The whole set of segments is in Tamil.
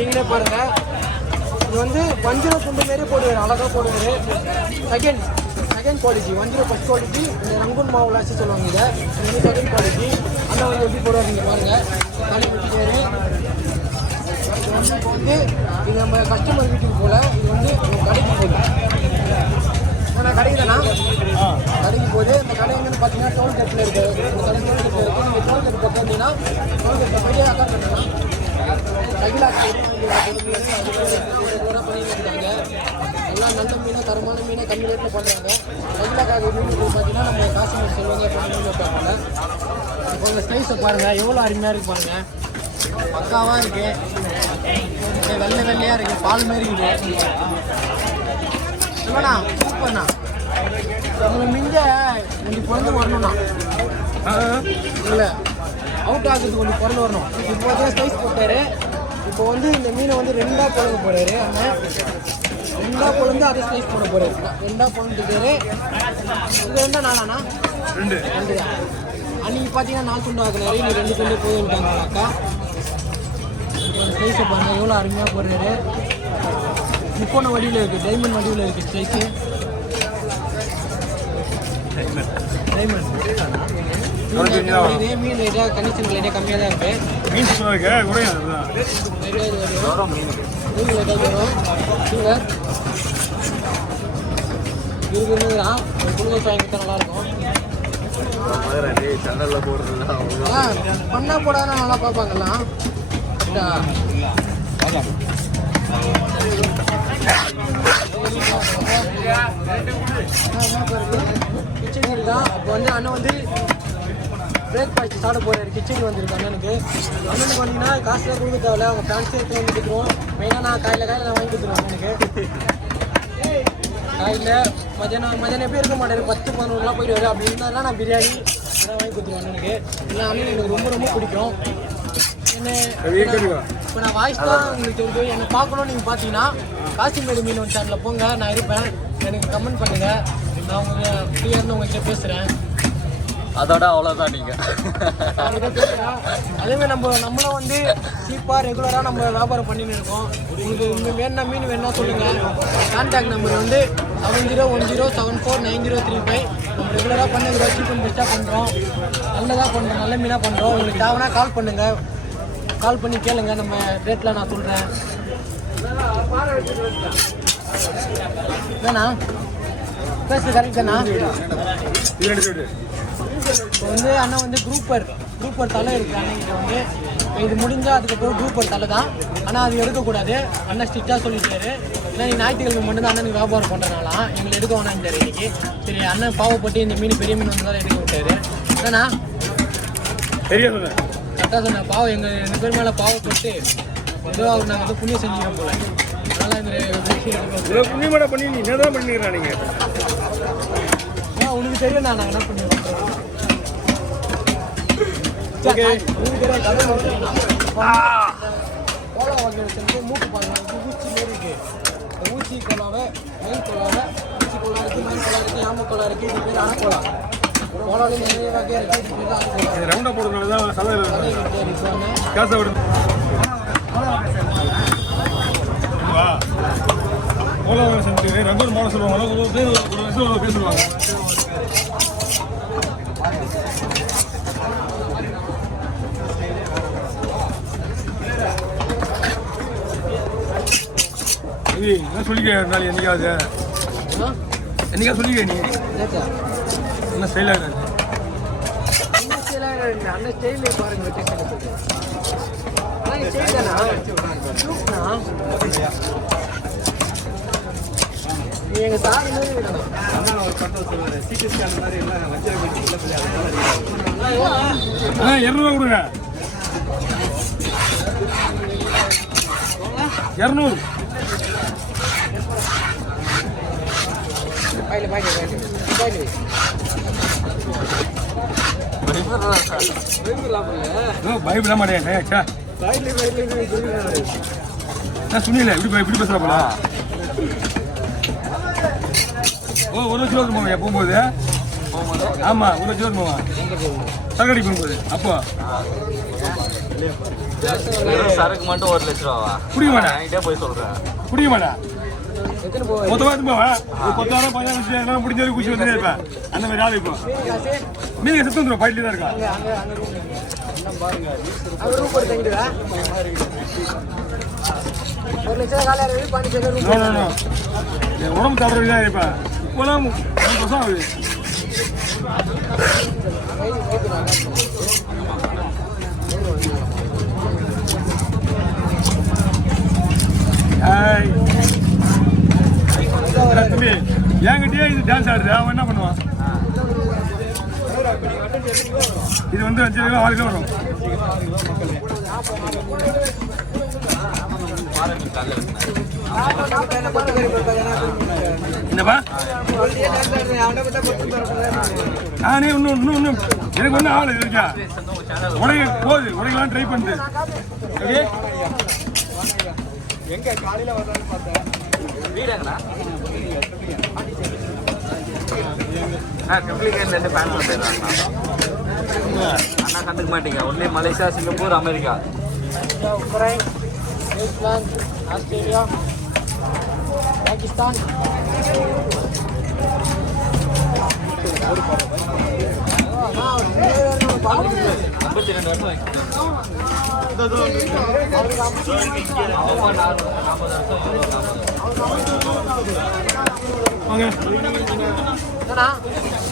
நீங்களே பாருங்கள். இது வந்து வஞ்சிர துண்டு மாரி போடுவார், அழகாக போடுவார். செகண்ட் குவாலிட்டி வஞ்சிர ஃபஸ்ட் குவாலிட்டி. இந்த ரங்கூன் மாவு லாஸ்ட்டு சொல்லுவாங்க. இதை இது வந்து செகண்ட் குவாலிட்டி. அண்ணா வந்து எப்படி போடுவாங்க இங்கே பாருங்கள். களி வெட்டிக்காரு. இது வந்து இப்போ வந்து இது நம்ம கஸ்டமர் வீட்டுக்கு போல் இது வந்து கடைக்கு போகுது. ஆனால் கடைக்கு தானா கடைக்கு போகுது. இந்த கடை எங்கன்னு பார்த்தீங்கன்னா டோல்கேட்டில் இருக்குது. இந்த கடை டோல்கேட்டில் இருக்குது. நீங்கள் டோல்கேட் பார்த்தீங்கன்னா டோல்கேட்டில் போய்ட்டு அக்கா பண்ணலாம். கையிலா பண்ணிட்டு இருக்காங்க. எல்லாம் நல்ல மீனாக தரமான மீனாக கம்மி ரேட்டில் பண்ணுறாங்க. கையிலாக்காக மீன் பார்த்தீங்கன்னா நம்ம காசு சொல்லுவாங்க மீன் வைப்பாங்க. இப்போ உங்கள் ஸ்பைஸை பாருங்கள் எவ்வளோ அருமையாக இருக்கு பாருங்கள். பக்காவாக இருக்குது. வெள்ளை வெள்ளையாக இருக்குது. பால் மாதிரி இருக்குது. இல்லைண்ணா சூப்பர்ண்ணா. உங்களுக்கு மிஞ்ச கொஞ்சம் பிறந்து வரணும்ண்ணா. இல்லை அவுட் ஆகுது கொஞ்சம் பிறந்து வரணும். இப்போ வந்து ஸ்பைஸ் போட்டார். இப்போ வந்து இந்த மீனை வந்து ரெண்டாக பொழுது போகிறாரு. அண்ணன் ரெண்டாக பொழுது அதை ஸ்லைஸ் பண்ண போகிறாரு. ரெண்டாக பொழுதுக்காரு. இது ரெண்டா நாளாண்ணா? ரெண்டு தான். அன்றைக்கி பார்த்தீங்கன்னா 4 துண்டு ஆகுனாரு. இன்னும் 2 துண்டு போயிட்டாங்க அக்கா. இப்போ அந்த ஸ்லைஸை பாருங்கள் எவ்வளோ அருமையாக போடுறாரு. முக்கோண வடிவில் இருக்குது. டைமண்ட் வடிவில் இருக்குது ஸ்லைஸு. டைமண்ட் மீன் லைட்டாக கண்டிஷன் லைட்டாக கம்மியாக தான் இருக்குது. மீன் லைட்டாக வரும். சிங்கர் இருக்குதுங்களா ஒரு குழுவை வாங்கிட்டு நல்லாயிருக்கும். சேனலில் போடுறது பண்ணா போடாத நல்லா பார்ப்பாங்கல்ல. கிச்சடி தான். அப்போ வந்து அண்ணன் வந்து பிரேக்ஃபாஸ்ட் சாப்பிட போகிறாரு. கிச்சடி வந்துருக்கு அண்ணனுக்கு. அண்ணனுக்கு வந்தீங்கன்னா காசு தான் கொடுக்க தேவையில்ல. அவங்க ஃபேன்ஸே எடுத்து வந்து கொடுத்துருவோம். மெயினாக நான் காலையில் நான் வாங்கி கொடுத்துருவேன் அண்ணனுக்கு. காலையில் மதியானம் எப்படி இருக்க மாட்டார். 10-11 போயிடுவார். அப்படி இருந்தாலும் நான் பிரியாணி அதெல்லாம் வாங்கி கொடுத்துருவேன் அண்ணனுக்கு. இல்லை அண்ணன் எனக்கு ரொம்ப ரொம்ப பிடிக்கும். என்ன இப்போ நான் வாய்ஸ் தான் உங்களுக்கு தெரியும். என்னை பார்க்கணும்னு நீங்கள் பார்த்தீங்கன்னா காசிமேடு மீன் ஒன் சேனலில் போங்க. நான் இருப்பேன். எனக்கு கமெண்ட் பண்ணுங்கள். நான் உங்களை ஃப்ரீயாக இருந்து உங்கள்கிட்ட பேசுகிறேன். அதோட அவ்வளோதான். நீங்கள் அதேமாதிரி நம்மளும் வந்து சீப்பாக ரெகுலராக நம்ம வியாபாரம் பண்ணின்னு இருக்கோம். உங்களுக்கு இந்த வேணா மீன் வேணா சொல்லுங்கள். கான்டாக்ட் நம்பர் வந்து 7010749035. நம்ம ரெகுலராக பண்ணுறோம். சீப் அண்ட் பெஸ்ட்டாக பண்ணுறோம். நல்லதாக பண்ணுறோம். நல்ல மீனாக பண்ணுறோம். உங்களுக்கு தேவைன்னா கால் பண்ணுங்கள். கால் பண்ணி கேளுங்க. நம்ம ரேட்டில் நான் சொல்கிறேன். தானா பேசு கரெக்ட் தானா? இப்போ வந்து அண்ணா வந்து குரூப்பர் தலை இருக்குது அண்ணன்கிட்ட வந்து. இது முடிஞ்சால் அதுக்கப்புறம் குரூப்பர் தலை தான். ஆனால் அது எடுக்கக்கூடாது. அண்ணன் ஸ்ட்ரிக்டாக சொல்லிட்டாரு. ஏன்னா நீ ஞாயிற்றுக்கிழமை மட்டும் தான் அண்ணனுக்கு வியாபாரம் பண்ணுறதுனாலாம் எங்களை எடுக்க வேணான்ட்டார் இன்னைக்கு. சரி அண்ணன் பாவப்பட்டு இந்த மீன் பெரிய மீன் வந்தாலும் எடுக்க விட்டாரு. தானா கரெக்டாக சொன்னேன். பாவம் எங்கள் 2 பேர் மேலே பாவப்பட்டு ஏதோ அவர் நாங்கள் வந்து புண்ணியம் செஞ்சுக்கிறோம் போல. அதனால் இந்த புண்ணியமாட பண்ணி நீ என்ன தான் பண்ணிக்கிறா நீங்கள்? உனக்கு தெரியும் நாங்கள் என்ன பண்ணி கோலா வகை வச்சுருந்து மூக்கு பாருங்க. ஊச்சி மாரி இருக்கு. ஊச்சி கோலாவை மெயின் கோலாவை ஊச்சி கோலா இருக்குது, மெயின் கோலா இருக்குது, யாம கோலா இருக்குது. இது பேர் அணக்கோலா. கோலாவில் நிறைய வகையாக இருக்குது. இது பேர் அணக்கோலா. ரவுண்டாக போடுறதுனால தான் சலவை காசை விடு. கோலா செஞ்சு ரங்கூர் மாடல் சொல்லுவாங்க. பேசுவாங்க. என்ன சொல்லிக்க என்னைக்காவது சொல்லிக்க நீ என்ன ஸ்டைலாக அந்த ஸ்டைலே பாருங்க. எங்க சார் $200 கொடுங்க. 200 பயப்பட மாட்டேன். சுனில இப்படி பேசுறாப்பல. ஒரு கிலோ போவாங்க போகும்போது. ஆமா 1 கிலோ போவான் சரக்கடி போகும்போது. அப்போ சரக்கு மட்டும் 1 லட்ச ரூபாவா? புரிய மாட்டேன். என்கிட்டே போய் சொல்றேன். புரிய மாட்டேன். எத்தனை போகுது மொத்தமாக திரும்ப கொத்தாரம் பையன் முடிஞ்ச வரைக்கும் குச்சி வந்துட்டே இருப்பேன். அந்த மாதிரி ஆள் இப்போ காசு மீன் செத்து வந்துடும். பயிலே தான் இருக்கா. அங்கே ரூம் போட்டு தங்கிடுவா 1 லட்சம் காலையில் இருக்கு Pondicherry room no no no என் உடம்பு தவறு தான் இருப்பேன். இப்போலாம் 3 வருஷம் ஆகுது. தம்பி என்கிட்டயே இது டான்ஸ் ஆடுது. அவன் என்ன பண்ணுவான்? இது வந்து 5 கிலோ 6 கிலோ வரும். என்னப்பா நானே இன்னும் எனக்கு ஒன்றும் ஆகலை. இருக்கா உடைக்கலாம் ட்ரை பண்ணுது. எங்க காலையில் வந்தாலும் பார்த்தேன் வீடுங்கண்ணா. ட்ரிப்ளிகேட்லேருந்து ஃபேன்ஸ் வந்துடுறாங்கண்ணா. அண்ணா கண்டுக்க மாட்டீங்க. Only Malaysia, Singapore, America. Ukraine, New Zealand, Australia, Pakistan,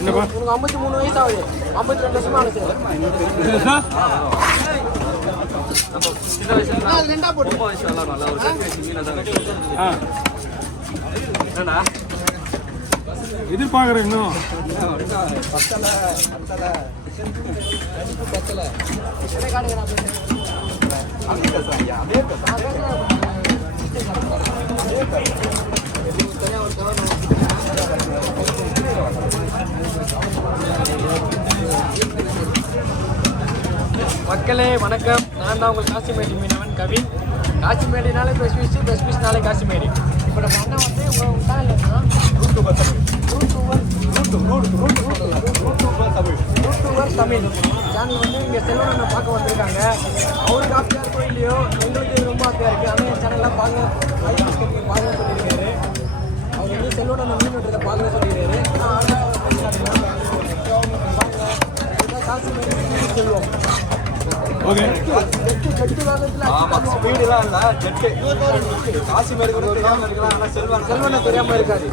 என்னப்பா உனக்கு 53 வயசு ஆகுது. 52 வருஷமா ஆகுது. சின்ன வயசுல ரொம்ப வயசு எல்லாம் நல்லா ஒரு மீனை தான் என்னண்ணா எதிர்பார்க்குறேன். இன்னும் மக்களே வணக்கம். நான் தான் உங்கள் காசிமேடி மீனவன் கவின். காசிமேடினாலே பெஸ்ட் பீஸ்னாலே காசிமேடி. இப்போ நம்ம அண்ணா வந்து உங்கள்கிட்ட இல்லைன்னா யூடியூபர் தமிழ் சேனல் வந்து இங்கே செல்வனை பார்க்க வந்திருக்காங்க. அவருக்கு ஹாப்பியாக இருக்கோ இல்லையோ, எங்களுக்கு ரொம்ப ஹாப்பியாக இருக்குது. ஆனால் என் சேனல்லாம் பார்க்க சொல்லியிருக்காரு. அவர் வந்து செல்வனை மீன் வெட்டுறதை பார்க்க சொல்லியிருக்காரு. காசிமேடி செல்வம் ஓகே ஸ்பீடுலாம் இல்லை, ஜெட்டு காசிமேடு கூட தெரியாமல் இருக்கலாம். ஆனால் செல்வனை தெரியாமல் இருக்காது.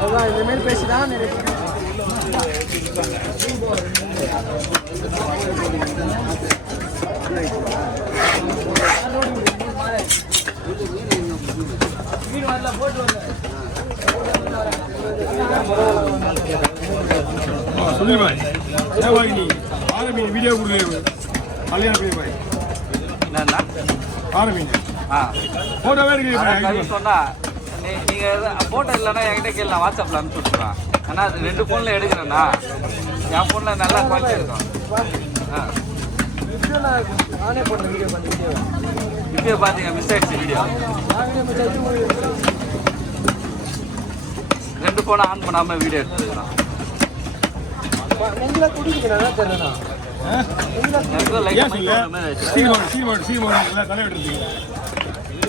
அதுதான் இந்தமாரி பேசி தான் நிறைய சொல்லிடுவாய். ஏன் நீ ஆரம்பி வீடியோ கொடுக்க கல்யாணம் பண்ணிடுவாய். என்னண்ணா ஆரம்பிங்க. ஃபோட்டோவே இருக்கு சொன்னா நீங்கள் ஃபோட்டோ இல்லைன்னா என்கிட்ட கேள்வி நான் வாட்ஸ்அப்பில் அனுப்பிச்சி விட்ருவேன். ஆனால் அது 2 ஃபோனில் எடுக்கிறேன்னா என் ஃபோனில் நல்லா குவாலிட்டி இருக்கும். நானே போட்டேன் வீடியோ பண்ணிட்டு இப்போயே பார்த்தீங்க மிஸ் ஆகிடுச்சு வீடியோ. 2 ஃபோனை ஆன் பண்ணாமல் வீடியோ எடுத்துருக்கிறோம். நெஞ்சில் குடிக்கிறேன்னா தெரியலண்ணா.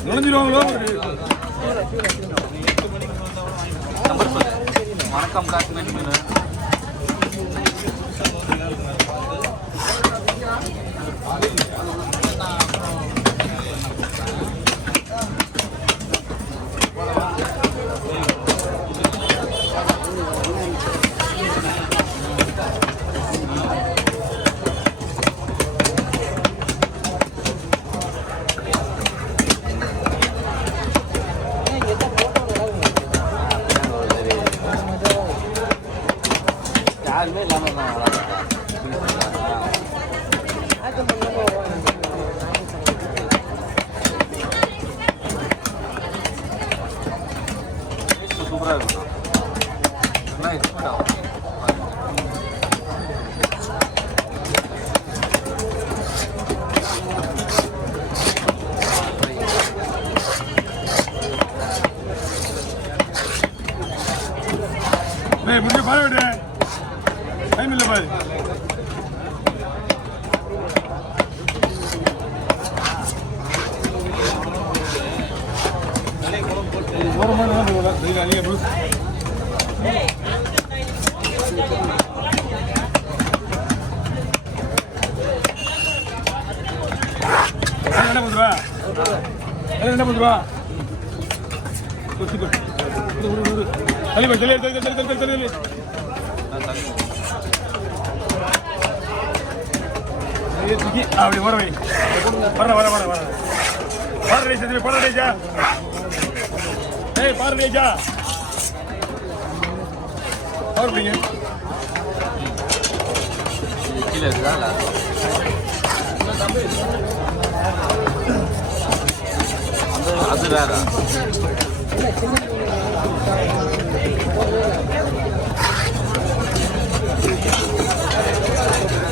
நுழைஞ்சிருவாங்களோ. நம்பர் சொல்லு. வணக்கம் காஷ்மீர் மீன். யாருமே இல்லாமல் சூப்பராக இருக்கும். நல்லா எக்ஸ்போர்ட் ஆகும். முடிஞ்ச பாரு விடு. டைம் இல்லை பாரு. ஓரமாக தான் போகலாம் சரிங்களா நீங்கள் ப்ளூ என்ன பண்ணுவா என்ன பண்ணுவா தள்ளி தள்ளி தள்ளி தள்ளி தள்ளி தள்ளி அப்படி வர வை வர வர வர வர பாரடேஜா பாரடேஜா ஏய் பாரடேஜா அவர் பிடிங்க கீழே இருக்குதா அது வேற